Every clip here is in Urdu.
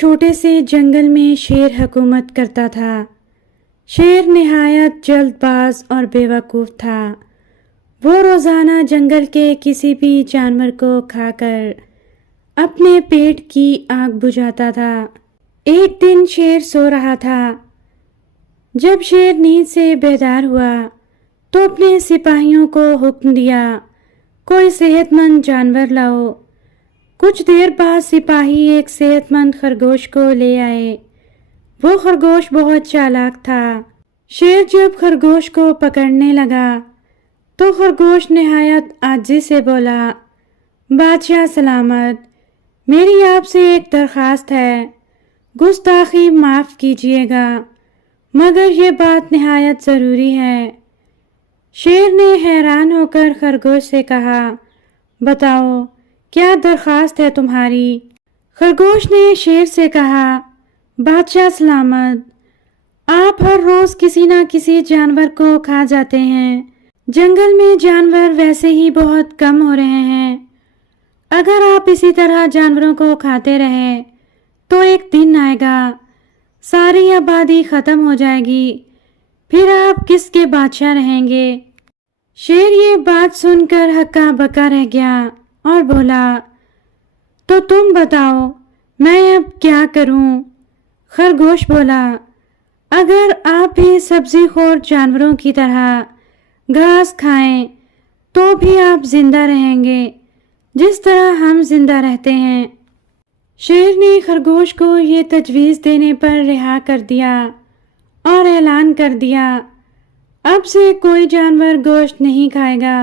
چھوٹے سے جنگل میں شیر حکومت کرتا تھا۔ شیر نہایت جلد باز اور بیوقوف تھا۔ وہ روزانہ جنگل کے کسی بھی جانور کو کھا کر اپنے پیٹ کی آگ بجھاتا تھا۔ ایک دن شیر سو رہا تھا۔ جب شیر نیند سے بیدار ہوا تو اپنے سپاہیوں کو حکم دیا، کوئی صحت مند جانور لاؤ۔ کچھ دیر بعد سپاہی ایک صحت مند خرگوش کو لے آئے۔ وہ خرگوش بہت چالاک تھا۔ شیر جب خرگوش کو پکڑنے لگا تو خرگوش نہایت عاجزی سے بولا، بادشاہ سلامت، میری آپ سے ایک درخواست ہے، گستاخی معاف کیجیے گا، مگر یہ بات نہایت ضروری ہے۔ شیر نے حیران ہو کر خرگوش سے کہا، بتاؤ کیا درخواست ہے تمہاری؟ خرگوش نے شیر سے کہا، بادشاہ سلامت، آپ ہر روز کسی نہ کسی جانور کو کھا جاتے ہیں۔ جنگل میں جانور ویسے ہی بہت کم ہو رہے ہیں۔ اگر آپ اسی طرح جانوروں کو کھاتے رہے تو ایک دن آئے گا ساری آبادی ختم ہو جائے گی، پھر آپ کس کے بادشاہ رہیں گے؟ شیر یہ بات سن کر ہکا بکا رہ گیا اور بولا، تو تم بتاؤ میں اب کیا کروں؟ خرگوش بولا، اگر آپ بھی سبزی خور جانوروں کی طرح گھاس کھائیں تو بھی آپ زندہ رہیں گے جس طرح ہم زندہ رہتے ہیں۔ شیر نے خرگوش کو یہ تجویز دینے پر رہا کر دیا اور اعلان کر دیا، اب سے کوئی جانور گوشت نہیں کھائے گا،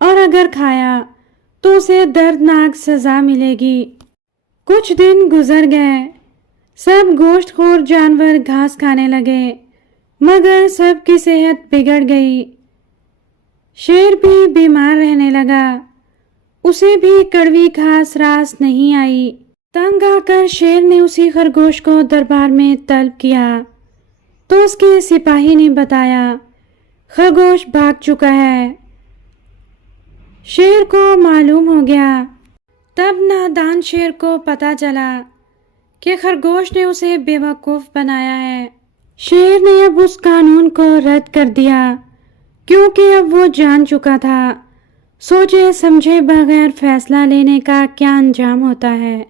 اور اگر کھایا تو اسے دردناک سزا ملے گی۔ کچھ دن گزر گئے، سب گوشت خور جانور گھاس کھانے لگے، مگر سب کی صحت بگڑ گئی۔ شیر بھی بیمار رہنے لگا، اسے بھی کڑوی گھاس راس نہیں آئی۔ تنگ آ کر شیر نے اسی خرگوش کو دربار میں طلب کیا تو اس کے سپاہی نے بتایا، خرگوش بھاگ چکا ہے۔ شیر کو معلوم ہو گیا۔ تب نادان شیر کو پتہ چلا کہ خرگوش نے اسے بیوقوف بنایا ہے۔ شیر نے اب اس قانون کو رد کر دیا، کیونکہ اب وہ جان چکا تھا سوچے سمجھے بغیر فیصلہ لینے کا کیا انجام ہوتا ہے۔